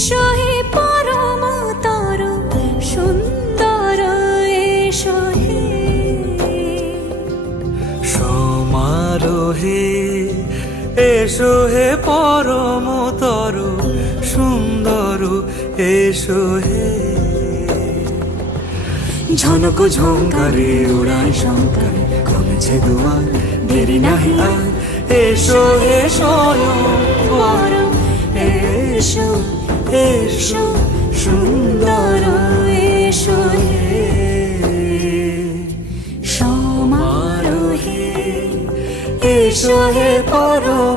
এসো হে পরমতর সুন্দর এসো হে সমারোহে এসো হে পরমতর সুন্দর এসো হে ঝনক ঝঙ্কারে উড়ায় শঙ্কারে কমেছে দুয়ার দেরি নাহি আর এসো হে স্বয়ং পরম এসো এসো সুন্দর এসো হে সমারোহে এসো হে পরম